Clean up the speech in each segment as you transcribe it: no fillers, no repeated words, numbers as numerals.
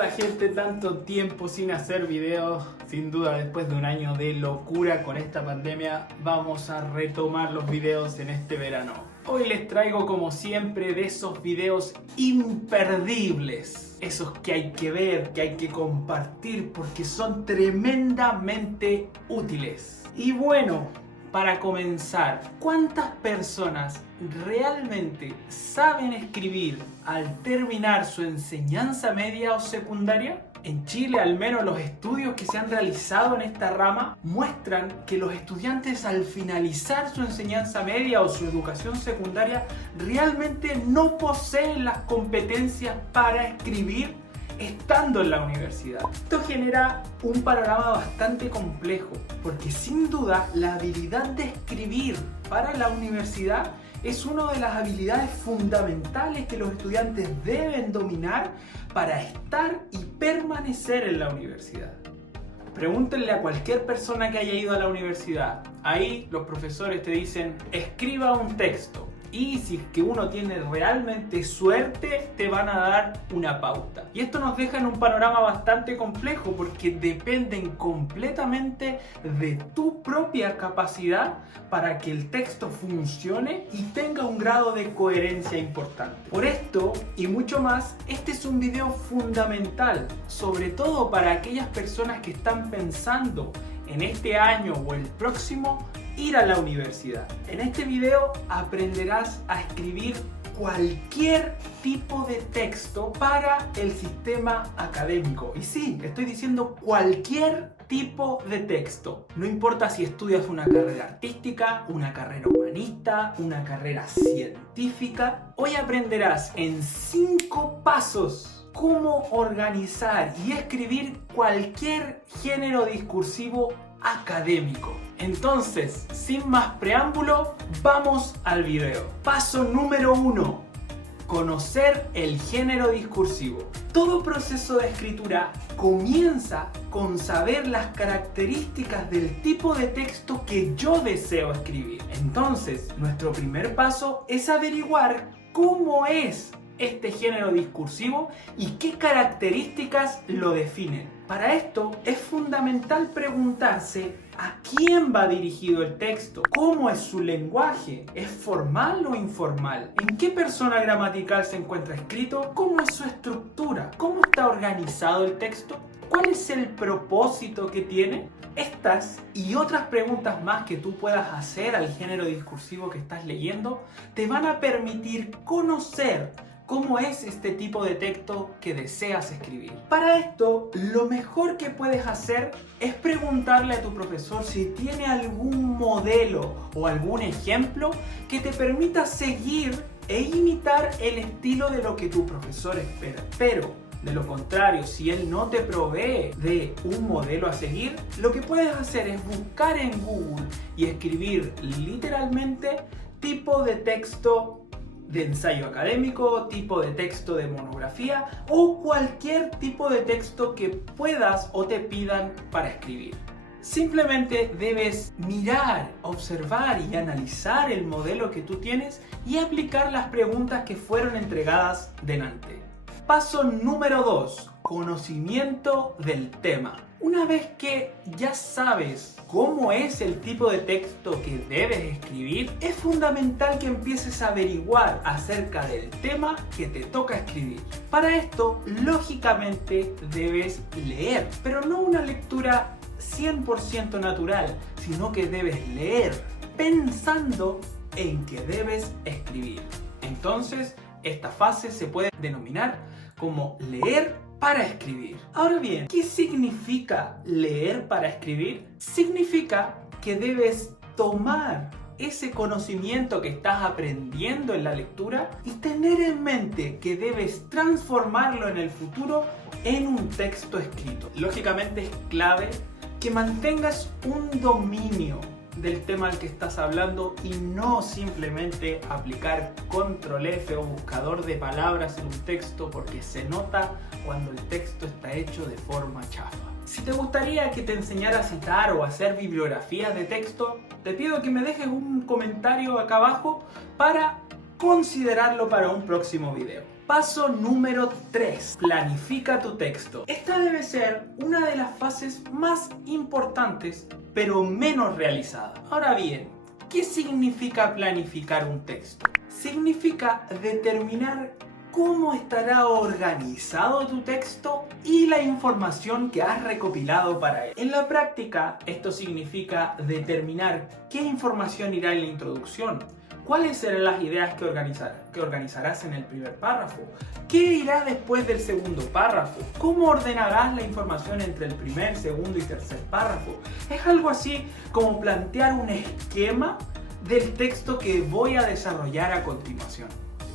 Hola gente, tanto tiempo sin hacer videos. Sin duda, después de un año de locura con esta pandemia, vamos a retomar los videos en este verano. Hoy les traigo, como siempre, de esos videos imperdibles. Esos que hay que ver, que hay que compartir, porque son tremendamente útiles. Y bueno, para comenzar, ¿cuántas personas realmente saben escribir al terminar su enseñanza media o secundaria? En Chile, al menos los estudios que se han realizado en esta rama muestran que los estudiantes al finalizar su enseñanza media o su educación secundaria realmente no poseen las competencias para escribir estando en la universidad. Esto genera un panorama bastante complejo, porque sin duda la habilidad de escribir para la universidad es una de las habilidades fundamentales que los estudiantes deben dominar para estar y permanecer en la universidad. Pregúntenle a cualquier persona que haya ido a la universidad. Ahí los profesores te dicen, escriba un texto. Y si es que uno tiene realmente suerte, te van a dar una pauta. Y esto nos deja en un panorama bastante complejo porque dependen completamente de tu propia capacidad para que el texto funcione y tenga un grado de coherencia importante. Por esto y mucho más, este es un video fundamental, sobre todo para aquellas personas que están pensando en este año o el próximo ir a la universidad. En este video aprenderás a escribir cualquier tipo de texto para el sistema académico. Y sí, estoy diciendo cualquier tipo de texto. No importa si estudias una carrera artística, una carrera humanista, una carrera científica. Hoy aprenderás en 5 pasos cómo organizar y escribir cualquier género discursivo académico. Entonces, sin más preámbulo, vamos al video. Paso número 1. Conocer el género discursivo. Todo proceso de escritura comienza con saber las características del tipo de texto que yo deseo escribir. Entonces, nuestro primer paso es averiguar cómo es este género discursivo y qué características lo definen. Para esto es fundamental preguntarse a quién va dirigido el texto, cómo es su lenguaje, ¿es formal o informal? ¿En qué persona gramatical se encuentra escrito? ¿Cómo es su estructura? ¿Cómo está organizado el texto? ¿Cuál es el propósito que tiene? Estas y otras preguntas más que tú puedas hacer al género discursivo que estás leyendo te van a permitir conocer cómo es este tipo de texto que deseas escribir. Para esto, lo mejor que puedes hacer es preguntarle a tu profesor si tiene algún modelo o algún ejemplo que te permita seguir e imitar el estilo de lo que tu profesor espera. Pero, de lo contrario, si él no te provee de un modelo a seguir, lo que puedes hacer es buscar en Google y escribir literalmente tipo de texto de ensayo académico, tipo de texto de monografía o cualquier tipo de texto que puedas o te pidan para escribir. Simplemente debes mirar, observar y analizar el modelo que tú tienes y aplicar las preguntas que fueron entregadas delante. Paso número 2. Conocimiento del tema. Una vez que ya sabes cómo es el tipo de texto que debes escribir, es fundamental que empieces a averiguar acerca del tema que te toca escribir. Para esto, lógicamente, debes leer, pero no una lectura 100% natural, sino que debes leer pensando en que debes escribir. Entonces, esta fase se puede denominar como leer para escribir. Ahora bien, ¿qué significa leer para escribir? Significa que debes tomar ese conocimiento que estás aprendiendo en la lectura y tener en mente que debes transformarlo en el futuro en un texto escrito. Lógicamente es clave que mantengas un dominio del tema al que estás hablando y no simplemente aplicar control F o buscador de palabras en un texto, porque se nota cuando el texto está hecho de forma chafa. Si te gustaría que te enseñara a citar o hacer bibliografías de texto, te pido que me dejes un comentario acá abajo para considerarlo para un próximo video. Paso número 3. Planifica tu texto. Esta debe ser una de las fases más importantes, pero menos realizada. Ahora bien, ¿qué significa planificar un texto? Significa determinar cómo estará organizado tu texto y la información que has recopilado para él. En la práctica, esto significa determinar qué información irá en la introducción, cuáles serán las ideas que organizarás en el primer párrafo, qué irá después del segundo párrafo, cómo ordenarás la información entre el primer, segundo y tercer párrafo. Es algo así como plantear un esquema del texto que voy a desarrollar a continuación.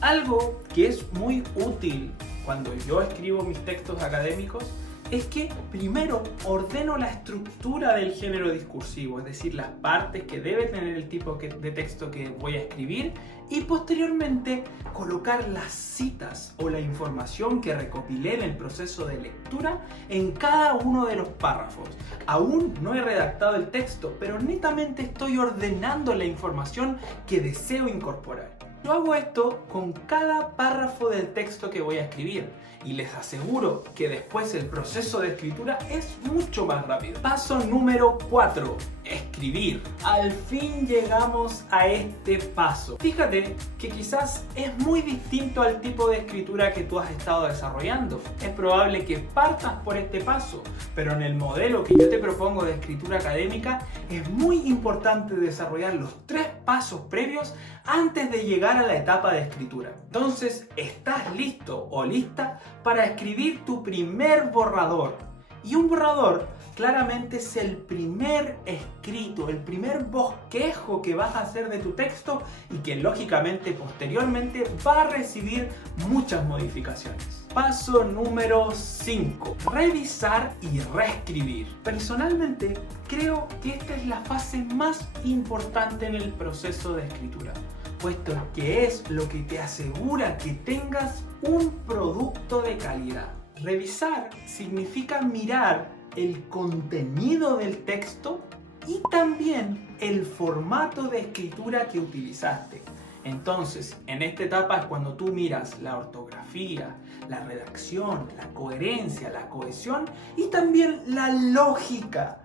Algo que es muy útil cuando yo escribo mis textos académicos es que primero ordeno la estructura del género discursivo, es decir, las partes que debe tener el tipo de texto que voy a escribir, y posteriormente colocar las citas o la información que recopilé en el proceso de lectura en cada uno de los párrafos. Aún no he redactado el texto, pero netamente estoy ordenando la información que deseo incorporar. Yo hago esto con cada párrafo del texto que voy a escribir y les aseguro que después el proceso de escritura es mucho más rápido. Paso número 4. Escribir. Al fin llegamos a este paso. Fíjate que quizás es muy distinto al tipo de escritura que tú has estado desarrollando. Es probable que partas por este paso, pero en el modelo que yo te propongo de escritura académica es muy importante desarrollar los 3 pasos previos antes de llegar a la etapa de escritura. Entonces, ¿estás listo o lista para escribir tu primer borrador? Y un borrador claramente es el primer escrito, el primer bosquejo que vas a hacer de tu texto y que lógicamente posteriormente va a recibir muchas modificaciones. Paso número 5. Revisar y reescribir. Personalmente creo que esta es la fase más importante en el proceso de escritura, puesto que es lo que te asegura que tengas un producto de calidad. Revisar significa mirar el contenido del texto y también el formato de escritura que utilizaste. Entonces, en esta etapa es cuando tú miras la ortografía, la redacción, la coherencia, la cohesión y también la lógica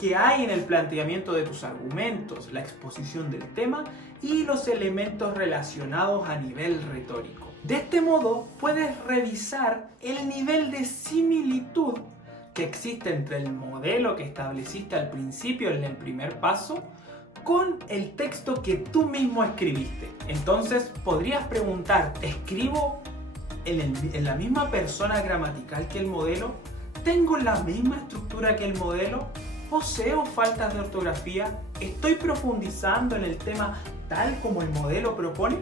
que hay en el planteamiento de tus argumentos, la exposición del tema y los elementos relacionados a nivel retórico. De este modo, puedes revisar el nivel de similitud que existe entre el modelo que estableciste al principio en el primer paso con el texto que tú mismo escribiste. Entonces, podrías preguntar, ¿escribo en la misma persona gramatical que el modelo? ¿Tengo la misma estructura que el modelo? ¿Poseo faltas de ortografía? ¿Estoy profundizando en el tema tal como el modelo propone?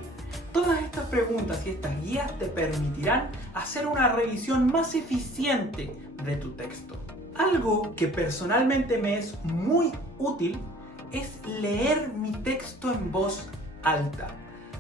Todas estas preguntas y estas guías te permitirán hacer una revisión más eficiente de tu texto. Algo que personalmente me es muy útil es leer mi texto en voz alta.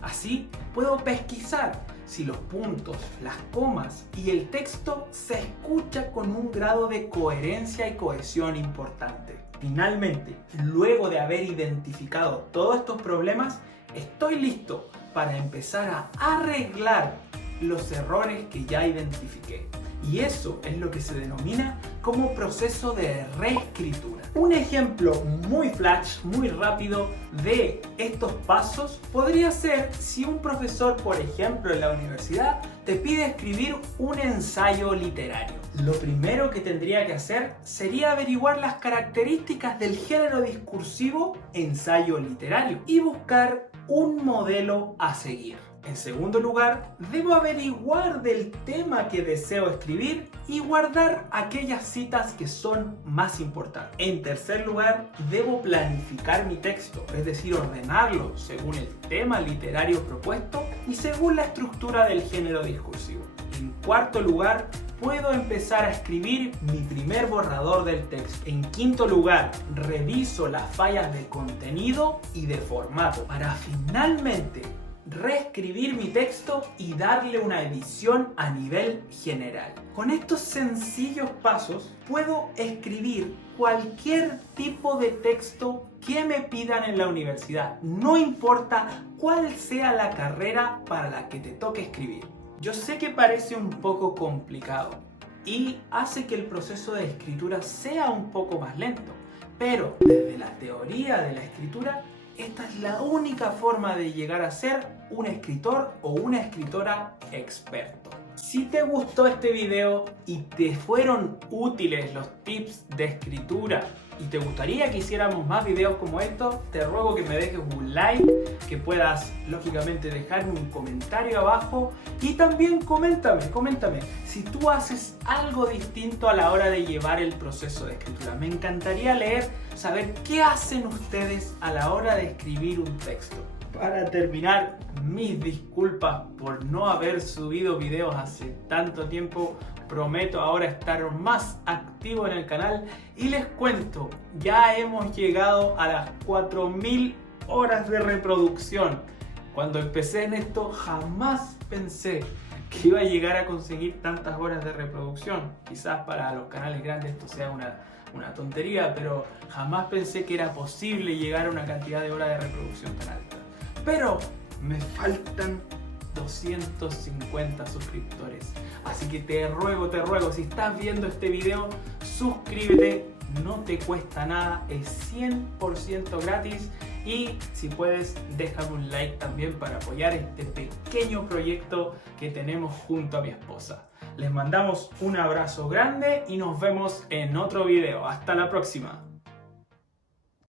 Así puedo pesquisar si los puntos, las comas y el texto se escucha con un grado de coherencia y cohesión importante. Finalmente, luego de haber identificado todos estos problemas, estoy listo para empezar a arreglar los errores que ya identifiqué. Y eso es lo que se denomina como proceso de reescritura. Un ejemplo muy flash, muy rápido de estos pasos podría ser si un profesor, por ejemplo, en la universidad te pide escribir un ensayo literario. Lo primero que tendría que hacer sería averiguar las características del género discursivo ensayo literario y buscar un modelo a seguir. En segundo lugar, debo averiguar del tema que deseo escribir y guardar aquellas citas que son más importantes. En tercer lugar, debo planificar mi texto, es decir, ordenarlo según el tema literario propuesto y según la estructura del género discursivo. En cuarto lugar, puedo empezar a escribir mi primer borrador del texto. En quinto lugar, reviso las fallas de contenido y de formato para finalmente reescribir mi texto y darle una edición a nivel general. Con estos sencillos pasos puedo escribir cualquier tipo de texto que me pidan en la universidad, no importa cuál sea la carrera para la que te toque escribir. Yo sé que parece un poco complicado y hace que el proceso de escritura sea un poco más lento, pero desde la teoría de la escritura, esta es la única forma de llegar a ser un escritor o una escritora experto. Si te gustó este video y te fueron útiles los tips de escritura y te gustaría que hiciéramos más videos como estos, te ruego que me dejes un like, que puedas lógicamente dejarme un comentario abajo y también coméntame si tú haces algo distinto a la hora de llevar el proceso de escritura. Me encantaría saber qué hacen ustedes a la hora de escribir un texto. Para terminar, mis disculpas por no haber subido videos hace tanto tiempo. Prometo ahora estar más activo en el canal y les cuento, ya hemos llegado a las 4000 horas de reproducción. Cuando empecé en esto jamás pensé que iba a llegar a conseguir tantas horas de reproducción. Quizás para los canales grandes esto sea una tontería, pero jamás pensé que era posible llegar a una cantidad de horas de reproducción tan alta. Pero me faltan 250 suscriptores. Así que te ruego, si estás viendo este video, suscríbete, no te cuesta nada, es 100% gratis. Y si puedes, déjame un like también para apoyar este pequeño proyecto que tenemos junto a mi esposa. Les mandamos un abrazo grande y nos vemos en otro video. Hasta la próxima.